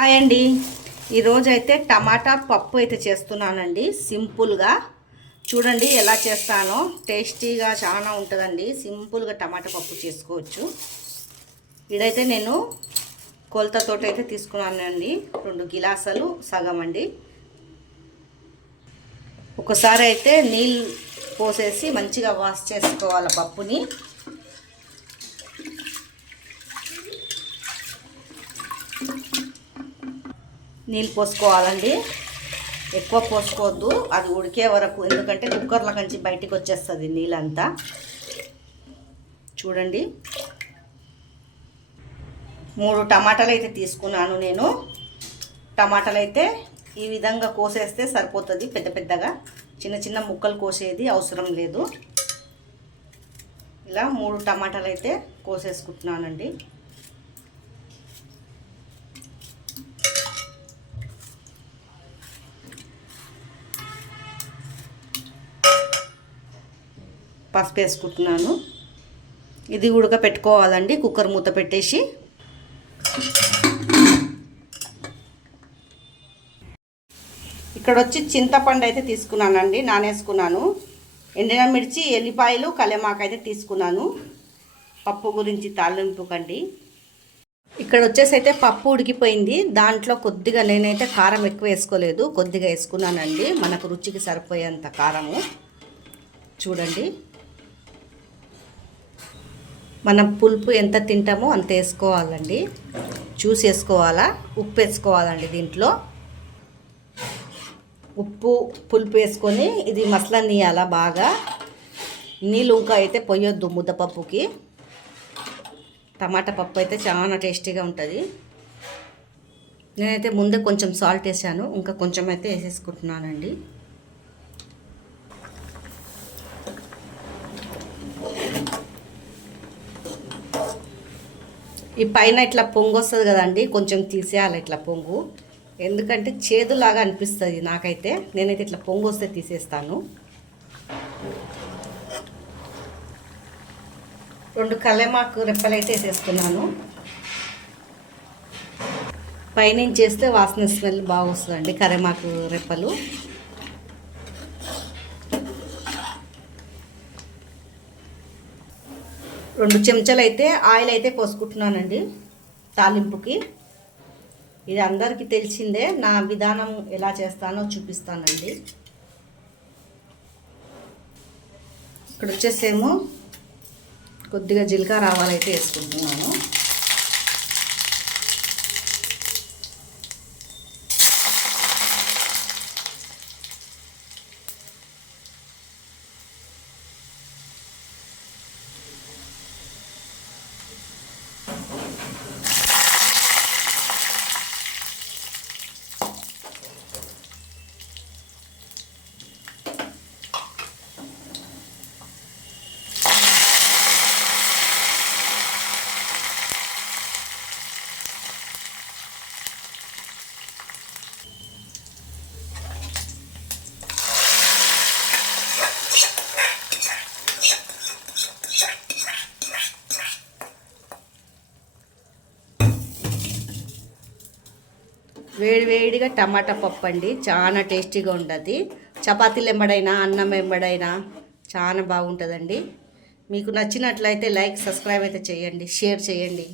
Hi అండి. ఈరోజు అయితే టమాటా పప్పు అయితే చేస్తున్నానండి. సింపుల్గా చూడండి ఎలా చేస్తానో. టేస్టీగా చాలా ఉంటుందండి. సింపుల్గా టమాటా పప్పు చేసుకోవచ్చు. ఇదైతే నేను కొలతతో అయితే తీసుకున్నానండి. 2 గిలాసులు సగం అండి. ఒకసారి అయితే నీళ్ళు పోసేసి మంచిగా వాష్ చేసుకోవాలి పప్పుని. నీళ్ళు పోసుకోవాలండి. ఎక్కువ పోసుకోవద్దు, అది ఉడికే వరకు. ఎందుకంటే కుక్కర్లో కంచి బయటికి వచ్చేస్తుంది నీళ్ళంతా. చూడండి 3 టమాటాలు అయితే తీసుకున్నాను నేను. టమాటాలు అయితే ఈ విధంగా కోసేస్తే సరిపోతుంది. పెద్ద పెద్దగా చిన్న చిన్న ముక్కలు కోసేది అవసరం లేదు. ఇలా 3 టమాటాలు అయితే కోసేసుకుంటున్నానండి. పసుపు వేసుకుంటున్నాను. ఇది ఉడకపెట్టుకోవాలండి. కుక్కర్ మూత పెట్టేసి ఇక్కడ వచ్చి చింతపండు అయితే తీసుకున్నానండి, నానేసుకున్నాను. ఎండిన మిర్చి, ఎల్లిపాయలు, కలెమాకు అయితే తీసుకున్నాను పప్పు గురించి తాలింపుకండి. ఇక్కడ వచ్చేసి అయితే పప్పు ఉడికిపోయింది. దాంట్లో కొద్దిగా నేనైతే కారం ఎక్కువ వేసుకోలేదు, కొద్దిగా వేసుకున్నానండి. మనకు రుచికి సరిపోయేంత కారము. చూడండి మనం పులుపు ఎంత తింటామో అంత వేసుకోవాలండి. చూసి వేసుకోవాలా. ఉప్పు వేసుకోవాలండి. దీంట్లో ఉప్పు పులుపు వేసుకొని ఇది మసలా నీయాలా బాగా. నీళ్ళు ఇంకా అయితే పొయ్యొద్దు ముద్దపప్పుకి. టమాటా పప్పు అయితే చాలా టేస్టీగా ఉంటుంది. నేనైతే ముందే కొంచెం సాల్ట్ వేసాను, ఇంకా కొంచెం అయితే వేసేసుకుంటున్నానండి. ఈ పైన ఇట్లా పొంగు వస్తుంది కదండి, కొంచెం తీసేయాలి ఇట్లా పొంగు. ఎందుకంటే చేదులాగా అనిపిస్తుంది నాకైతే. నేనైతే ఇట్లా పొంగు వస్తే తీసేస్తాను. 2 కలెమాకు రెప్పలు అయితే వేసేస్తున్నాను. పైనుంచి చేస్తే వాసన స్మెల్ బాగా వస్తుందండి కరివేపాకు రెప్పలు. రెండు చెంచాలు అయితే ఆయిల్ అయితే పోసుకుంటున్నానండి తాలింపుకి. ఇది అందరికీ తెలిసిందే. నా విధానం ఎలా చేస్తానో చూపిస్తానండి. ఇక్కడ వచ్చేసేమో కొద్దిగా జీలకర్ర ఆవాలు అయితే వేసుకుంటున్నాను. వేడివేడిగా టమాటా పప్పు అండి, చాలా టేస్టీగా ఉంటుంది. చపాతీలు ఎంబడైనా అన్నం ఎంబడైనా చాలా బాగుంటుందండి. మీకు నచ్చినట్లయితే లైక్, సబ్స్క్రైబ్ అయితే చేయండి, షేర్ చేయండి.